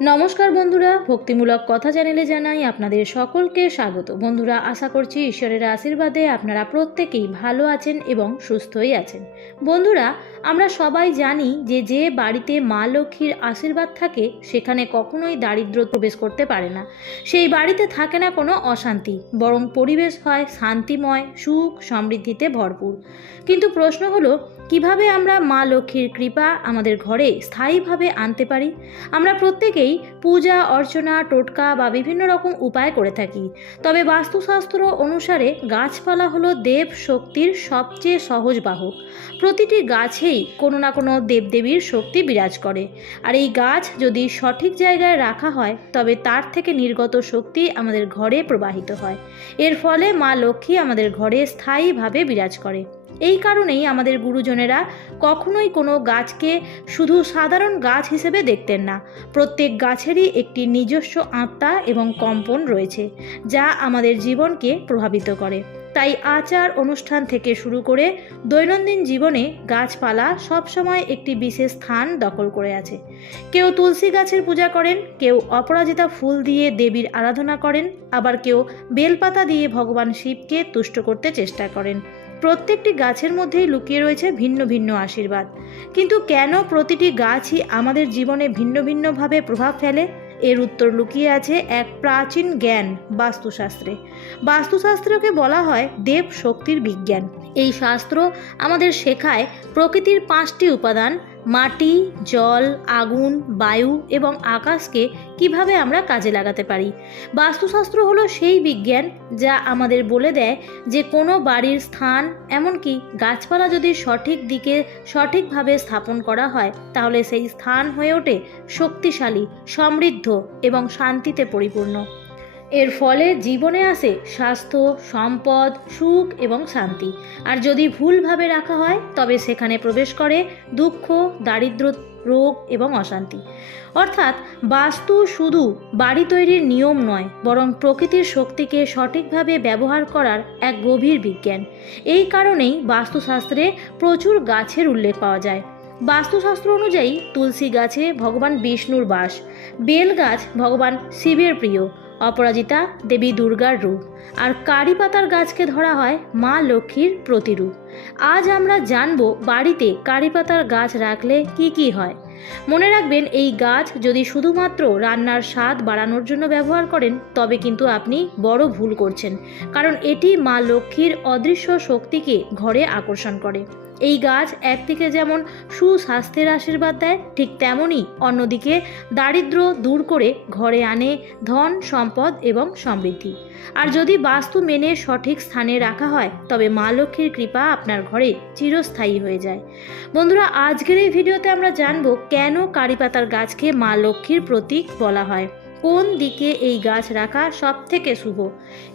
নমস্কার বন্ধুরা, ভক্তিমূলক কথা চ্যানেলে জানাই আপনাদের সকলকে স্বাগত। বন্ধুরা, আশা করছি ঈশ্বরের আশীর্বাদে আপনারা প্রত্যেকেই ভালো আছেন এবং সুস্থই আছেন। বন্ধুরা, আমরা সবাই জানি যে বাড়িতে মা লক্ষ্মীর আশীর্বাদ থাকে সেখানে কখনোই দারিদ্র প্রবেশ করতে পারে না। সেই বাড়িতে থাকে না কোনো অশান্তি, বরং পরিবেশ হয় শান্তিময়, সুখ সমৃদ্ধিতে ভরপুর। কিন্তু প্রশ্ন হলো, কিভাবে আমরা মা লক্ষ্মীর কৃপা আমাদের ঘরে স্থায়ীভাবে আনতে পারি? আমরা প্রত্যেকেই পূজা অর্চনা, টোটকা বা বিভিন্ন রকম উপায় করে থাকি। তবে বাস্তুশাস্ত্র অনুসারে গাছপালা হলো দেব শক্তির সবচেয়ে সহজ বাহক। প্রতিটি গাছেই কোনো না কোনো দেবদেবীর শক্তি বিরাজ করে, আর এই গাছ যদি সঠিক জায়গায় রাখা হয় তবে তার থেকে নির্গত শক্তি আমাদের ঘরে প্রবাহিত হয়। এর ফলে মা লক্ষ্মী আমাদের ঘরে স্থায়ীভাবে বিরাজ করে। এই কারণেই আমাদের গুরুজনেরা কখনোই কোনো গাছকে শুধু সাধারণ গাছ হিসেবে দেখতেন না। প্রত্যেক গাছেরই একটি নিজস্ব আত্মা এবং কম্পন রয়েছে, যা আমাদের জীবনকে প্রভাবিত করে। তাই আচার অনুষ্ঠান থেকে শুরু করে দৈনন্দিন জীবনে গাছপালা সবসময় একটি বিশেষ স্থান দখল করে আছে। কেউ তুলসী গাছের পূজা করেন, কেউ অপরাজিতা ফুল দিয়ে দেবীর আরাধনা করেন, আবার কেউ বেলপাতা দিয়ে ভগবান শিবকে তুষ্ট করতে চেষ্টা করেন। প্রত্যেকটি গাছের মধ্যেই লুকিয়ে রয়েছে ভিন্ন ভিন্ন আশীর্বাদ। কিন্তু কেন প্রতিটি গাছই আমাদের জীবনে ভিন্ন ভিন্নভাবে প্রভাব ফেলে? এর উত্তর লুকিয়ে আছে এক প্রাচীন জ্ঞান, বাস্তুশাস্ত্রে। বাস্তুশাস্ত্রকে বলা হয় দেব শক্তির বিজ্ঞান। এই শাস্ত্র আমাদের শেখায় প্রকৃতির 5টি উপাদান মাটি, জল, আগুন, বায়ু এবং আকাশকে কিভাবে আমরা কাজে লাগাতে পারি। বাস্তুশাস্ত্র হলো সেই বিজ্ঞান যা আমাদের বলে দেয় যে কোনো বাড়ির স্থান, এমনকি গাছপালা যদি সঠিক দিকে সঠিকভাবে স্থাপন করা হয় তাহলে সেই স্থান হয়ে ওঠে শক্তিশালী, সমৃদ্ধ এবং শান্তিতে পরিপূর্ণ। এর ফলে জীবনে আসে স্বাস্থ্য, সম্পদ, সুখ এবং শান্তি। আর যদি ভুলভাবে রাখা হয় তবে সেখানে প্রবেশ করে দুঃখ, দারিদ্র্য, রোগ এবং অশান্তি। অর্থাৎ বাস্তু শুধু বাড়ি তৈরির নিয়ম নয়, বরং প্রকৃতির শক্তিকে সঠিকভাবে ব্যবহার করার এক গভীর বিজ্ঞান। এই কারণেই বাস্তুশাস্ত্রে প্রচুর গাছের উল্লেখ পাওয়া যায়। বাস্তুশাস্ত্র অনুযায়ী তুলসী গাছে ভগবান বিষ্ণুর বাস, বেল গাছ ভগবান শিবের প্রিয়, অপরাজিতা দেবী দুর্গার রূপ, আর কারি পাতার গাছকে ধরা হয় মা লক্ষ্মীর প্রতিরূপ। আজ আমরা জানব বাড়িতে কারি পাতার গাছ রাখলে কি কি হয়। মনে রাখবেন, এই গাছ যদি শুধুমাত্র রান্নার স্বাদ বাড়ানোর জন্য ব্যবহার করেন তবে কিন্তু আপনি বড় ভুল করছেন, কারণ এটি মা লক্ষ্মীর অদৃশ্য শক্তিকে ঘরে আকর্ষণ করে। এই গাছ একদিকে যেমন সুস্বাস্থ্যের আশীর্বাদ দেয়, ঠিক তেমনই অন্যদিকে দারিদ্র দূর করে ঘরে আনে ধন, সম্পদ এবং সমৃদ্ধি। আর যদি বাস্তু মেনে সঠিক স্থানে রাখা হয় তবে মা লক্ষ্মীর কৃপা আপনার ঘরে চিরস্থায়ী হয়ে যায়। বন্ধুরা, আজকের এই ভিডিওতে আমরা জানব কেন কারি পাতার গাছকে মা লক্ষ্মীর প্রতীক বলা হয়, কোন দিকে এই গাছ রাখা সব থেকে শুভ,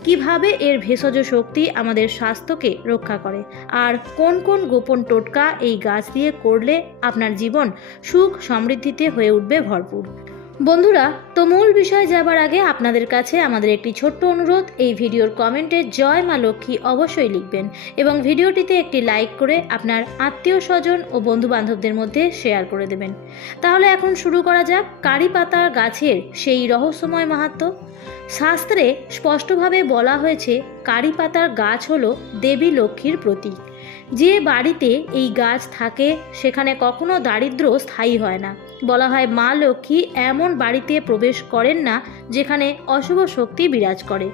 কিভাবে এর ভেষজ শক্তি আমাদের স্বাস্থ্যকে রক্ষা করে, আর কোন কোন গোপন টোটকা এই গাছ দিয়ে করলে আপনার জীবন সুখ সমৃদ্ধিতে হয়ে উঠবে ভরপুর। বন্ধুরা, তো মূল বিষয়ে যাবার আগে আপনাদের কাছে আমাদের একটি ছোট্ট অনুরোধ, এই ভিডিওর কমেন্টে জয় মা লক্ষ্মী অবশ্যই লিখবেন এবং ভিডিওটিতে একটি লাইক করে আপনার আত্মীয় স্বজন ও বন্ধু বান্ধবদের মধ্যে শেয়ার করে দেবেন। তাহলে এখন শুরু করা যাক কারি পাতা গাছের সেই রহস্যময় মাহাত্ম্য। শাস্ত্রে স্পষ্টভাবে বলা হয়েছে কারি পাতার গাছ হলো দেবী লক্ষ্মীর প্রতীক। যে বাড়িতে এই গাছ থাকে সেখানে কখনো দারিদ্র্য স্থায়ী হয় না। বলা হয় মা লক্ষ্মী এমন বাড়িতে প্রবেশ করেন না যেখানে অশুভ শক্তি বিরাজ করে।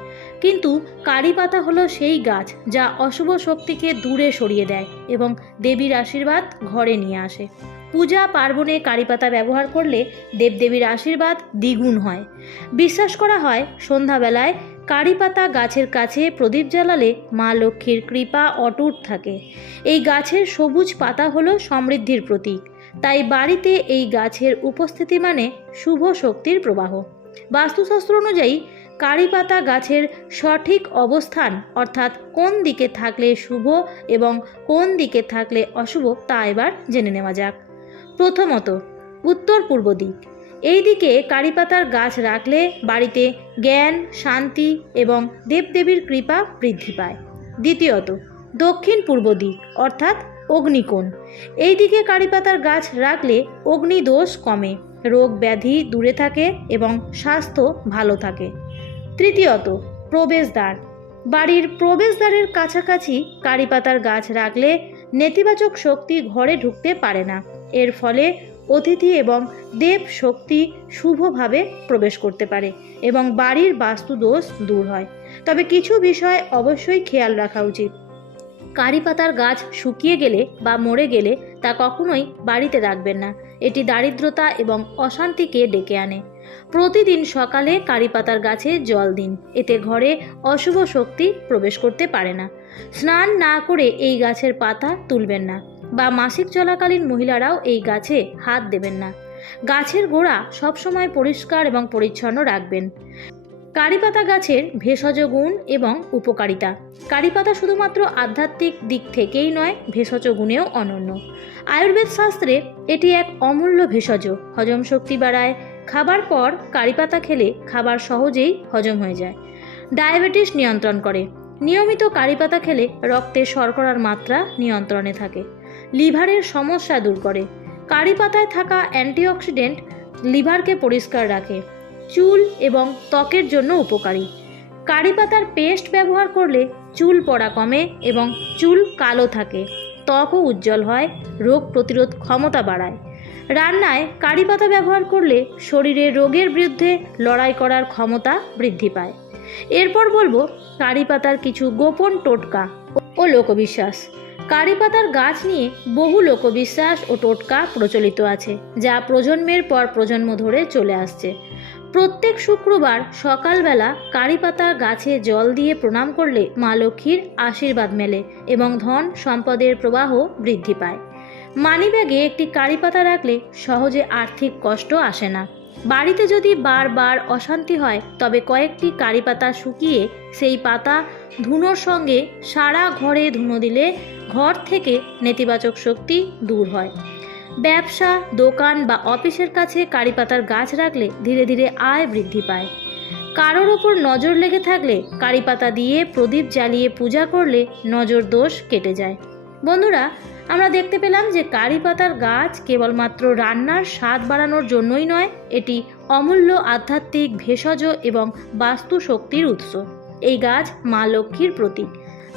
কিন্তু কারি পাতা হলো সেই গাছ যা অশুভ শক্তিকে দূরে সরিয়ে দেয় এবং দেবীর আশীর্বাদ ঘরে নিয়ে আসে। পূজা পার্বণে কারি পাতা ব্যবহার করলে দেবদেবীর আশীর্বাদ দ্বিগুণ হয়। বিশ্বাস করা হয় সন্ধ্যাবেলায় কারি পাতা গাছের কাছে প্রদীপ জ্বালালে মা লক্ষ্মীর কৃপা অটুট থাকে। এই গাছের সবুজ পাতা হলো সমৃদ্ধির প্রতীক, তাই বাড়িতে এই গাছের উপস্থিতি মানে শুভ শক্তির প্রবাহ। বাস্তুশাস্ত্র অনুযায়ী কারি পাতা গাছের সঠিক অবস্থান, অর্থাৎ কোন দিকে থাকলে শুভ এবং কোন দিকে থাকলে অশুভ, তা এবার জেনে নেওয়া যাক। প্রথমত, উত্তর পূর্ব দিক। এই দিকে কারি পাতার গাছ রাখলে বাড়িতে জ্ঞান, শান্তি এবং দেবদেবীর কৃপা বৃদ্ধি পায়। দ্বিতীয়ত, দক্ষিণ পূর্ব দিক, অর্থাৎ অগ্নিকোণ। এই দিকে কারি পাতার গাছ রাখলে অগ্নিদোষ কমে, রোগ ব্যাধি দূরে থাকে এবং স্বাস্থ্য ভালো থাকে। তৃতীয়ত, প্রবেশদ্বার। বাড়ির প্রবেশদ্বারের কাছাকাছি কারি পাতার গাছ রাখলে নেতিবাচক শক্তি ঘরে ঢুকতে পারে না। এর ফলে অতিথি এবং দেব শক্তি শুভভাবে প্রবেশ করতে পারে এবং বাড়ির বাস্তু দোষ দূর হয়। তবে কিছু বিষয় অবশ্যই খেয়াল রাখা উচিত। কারি পাতার গাছ শুকিয়ে গেলে বা মরে গেলে তা কখনোই বাড়িতে রাখবেন না। এটি দারিদ্রতা এবং অশান্তিকে ডেকে আনে। প্রতিদিন সকালে কারি পাতার গাছে জল দিন, এতে ঘরে অশুভ শক্তি প্রবেশ করতে পারে না। স্নান না করে এই গাছের পাতা তুলবেন না, বা মাসিক চলাকালীন মহিলারাও এই গাছে হাত দেবেন না। গাছের গোড়া সবসময় পরিষ্কার এবং পরিচ্ছন্ন রাখবেন। কারি পাতা গাছের ভেষজ গুণ এবং উপকারিতা। কারি পাতা শুধুমাত্র আধ্যাত্মিক দিক থেকেই নয়, ভেষজ গুণেও অনন্য। আয়ুর্বেদ শাস্ত্রে এটি এক অমূল্য ভেষজ। হজম শক্তি বাড়ায়। খাবার পর কারি পাতা খেলে খাবার সহজেই হজম হয়ে যায়। ডায়াবেটিস নিয়ন্ত্রণ করে। নিয়মিত কারি পাতা খেলে রক্তে শর্করার মাত্রা নিয়ন্ত্রণে থাকে। লিভারের সমস্যা দূর করে। কারি পাতায় থাকা অ্যান্টিঅক্সিডেন্ট লিভারকে পরিষ্কার রাখে। চুল এবং ত্বকের জন্য উপকারী। কারি পাতার পেস্ট ব্যবহার করলে চুল পড়া কমে এবং চুল কালো থাকে, ত্বকও উজ্জ্বল হয়, রোগ প্রতিরোধ ক্ষমতা বাড়ায়। রান্নায় কারি পাতা ব্যবহার করলে শরীরে রোগের বিরুদ্ধে লড়াই করার ক্ষমতা বৃদ্ধি পায়। এরপর বলবো কারি পাতার কিছু গোপন টোটকা ও লোকবিশ্বাস। কারি পাতার গাছ নিয়ে বহু লোকবিশ্বাস ও টোটকা প্রচলিত আছে, যা প্রজন্মের পর প্রজন্ম ধরে চলে আসছে। প্রত্যেক শুক্রবার সকালবেলা কারি পাতার গাছে জল দিয়ে প্রণাম করলে মা লক্ষ্মীর আশীর্বাদ মেলে এবং ধন সম্পদের প্রবাহ বৃদ্ধি পায়। মানিব্যাগে একটি কারি পাতা রাখলে সহজে আর্থিক কষ্ট আসে না। বাড়িতে যদি বারবার অশান্তি হয়, তবে কয়েকটি কারি পাতা শুকিয়ে সেই পাতা ধুনোর সঙ্গে সারা ঘরে ধুনো দিলে ঘর থেকে নেতিবাচক শক্তি দূর হয়। ব্যবসা, দোকান বা অফিসের কাছে কারি পাতার গাছ রাখলে ধীরে ধীরে আয় বৃদ্ধি পায়। কারোর ওপর নজর লেগে থাকলে কারি পাতা দিয়ে প্রদীপ জ্বালিয়ে পূজা করলে নজর দোষ কেটে যায়। বন্ধুরা, আমরা দেখতে পেলাম যে কারি পাতার গাছ কেবলমাত্র রান্নার স্বাদ বাড়ানোর জন্যই নয়, এটি অমূল্য আধ্যাত্মিক ভেষজ এবং বাস্তু শক্তির উৎস। এই গাছ মা লক্ষ্মীর প্রতীক,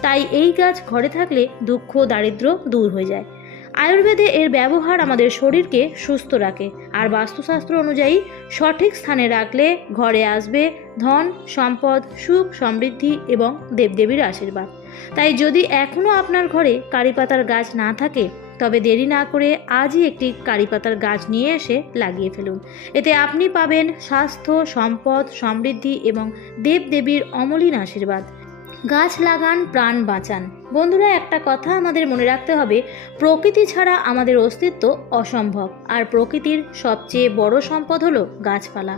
তাই এই গাছ ঘরে থাকলে দুঃখ দারিদ্র্য দূর হয়ে যায়। আয়ুর্বেদে এর ব্যবহার আমাদের শরীরকে সুস্থ রাখে, আর বাস্তুশাস্ত্র অনুযায়ী সঠিক স্থানে রাখলে ঘরে আসবে ধন, সম্পদ, সুখ, সমৃদ্ধি এবং দেবদেবীর আশীর্বাদ। তাই যদি এখনও আপনার ঘরে কারি পাতার গাছ না থাকে, তবে দেরি না করে আজই একটি কারি পাতার গাছ নিয়ে এসে লাগিয়ে ফেলুন। এতে আপনি পাবেন স্বাস্থ্য, সম্পদ, সমৃদ্ধি এবং দেবদেবীর অমলিন আশীর্বাদ। গাছ লাগান, প্রাণ বাঁচান। বন্ধুরা, একটা কথা আমাদের মনে রাখতে হবে, প্রকৃতি ছাড়া আমাদের অস্তিত্ব অসম্ভব, আর প্রকৃতির সবচেয়ে বড় সম্পদ হলো গাছপালা।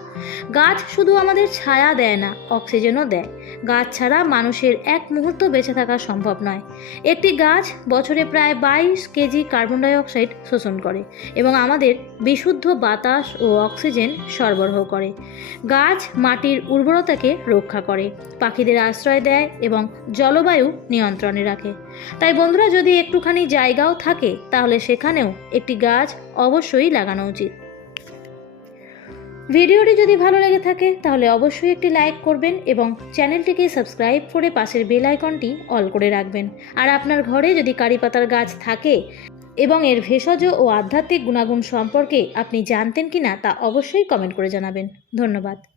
গাছ শুধু আমাদের ছায়া দেয় না, অক্সিজেনও দেয়। গাছ ছাড়া মানুষের এক মুহূর্ত বেঁচে থাকা সম্ভব নয়। একটি গাছ বছরে প্রায় 22 কেজি কার্বন ডাই অক্সাইড শোষণ করে এবং আমাদের বিশুদ্ধ বাতাস ও অক্সিজেন সরবরাহ করে। গাছ মাটির উর্বরতাকে রক্ষা করে, পাখিদের আশ্রয় দেয় এবং জলবায়ু নিয়ন্ত্রণে রাখে। তাই বন্ধুরা, যদি একটুখানি জায়গাও থাকে, তাহলে সেখানেও একটি গাছ অবশ্যই লাগানো উচিত। ভিডিওটি যদি ভালো লেগে থাকে তাহলে অবশ্যই একটি লাইক করবেন এবং চ্যানেলটিকে সাবস্ক্রাইব করে পাশের বেল আইকনটি অল করে রাখবেন। আর আপনার ঘরে যদি কারি পাতার গাছ থাকে এবং এর ভেষজ ও আধ্যাত্মিক গুণাগুণ সম্পর্কে আপনি জানতেন কিনা তা অবশ্যই কমেন্ট করে জানাবেন। ধন্যবাদ।